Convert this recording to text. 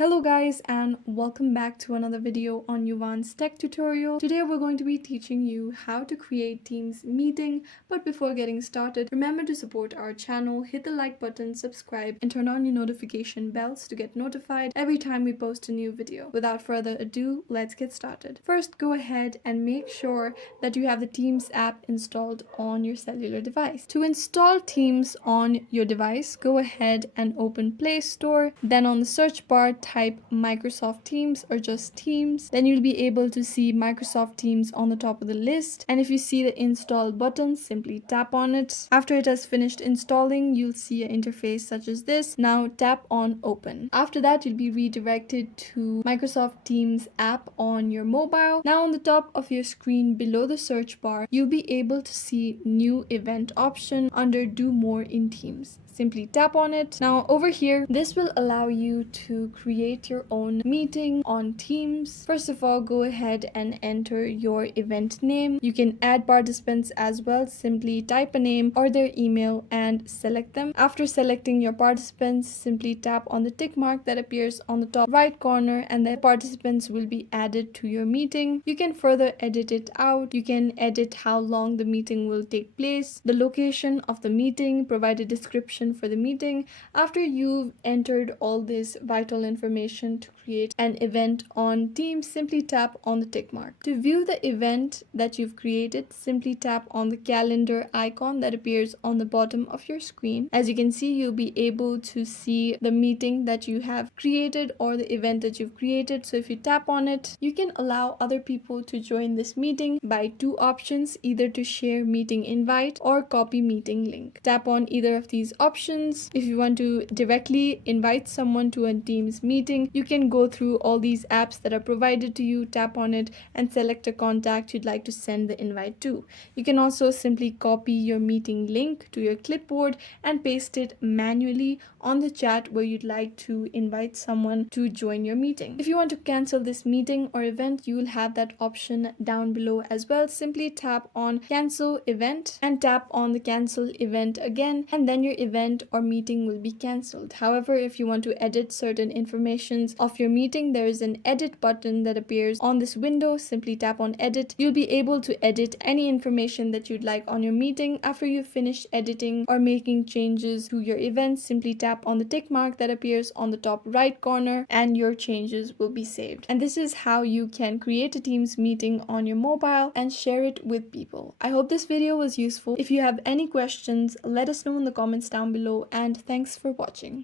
Hello guys and welcome back to another video on Yuvan's tech tutorial. Today we're going to be teaching you how to create Teams meeting, but before getting started, remember to support our channel, hit the like button, subscribe and turn on your notification bells to get notified every time we post a new video. Without further ado, let's get started. First, go ahead and make sure that you have the Teams app installed on your cellular device. To install Teams on your device, go ahead and open Play Store, then on the search bar type Microsoft Teams or just Teams. Then you'll be able to see Microsoft Teams on the top of the list, and if you see the install button, simply tap on it. After it has finished installing, you'll see an interface such as this. Now tap on open. After that, you'll be redirected to Microsoft Teams app on your mobile. Now on the top of your screen below the search bar, you'll be able to see new event option under do more in Teams. Simply tap on it. Now over here, this will allow you to create your own meeting on Teams. First of all, go ahead and enter your event name. You can add participants as well. Simply type a name or their email and select them. After selecting your participants, simply tap on the tick mark that appears on the top right corner and the participants will be added to your meeting. You can further edit it out. You can edit how long the meeting will take place, the location of the meeting, provide a description for the meeting. After you've entered all this vital information to create an event on Teams, simply tap on the tick mark. To view the event that you've created, simply tap on the calendar icon that appears on the bottom of your screen. As you can see, you'll be able to see the meeting that you have created or the event that you've created. So if you tap on it, you can allow other people to join this meeting by two options, either to share meeting invite or copy meeting link. Tap on either of these options. If you want to directly invite someone to a Teams meeting, you can go through all these apps that are provided to you, tap on it and select a contact you'd like to send the invite to. You can also simply copy your meeting link to your clipboard and paste it manually on the chat where you'd like to invite someone to join your meeting. If you want to cancel this meeting or event, you will have that option down below as well. Simply tap on cancel event and tap on the cancel event again, and then your event or meeting will be cancelled. However, if you want to edit certain informations of your meeting, there is an edit button that appears on this window. Simply tap on edit. You'll be able to edit any information that you'd like on your meeting. After you've finished editing or making changes to your event, simply tap on the tick mark that appears on the top right corner and your changes will be saved. And this is how you can create a Teams meeting on your mobile and share it with people. I hope this video was useful. If you have any questions, let us know in the comments down below, and thanks for watching.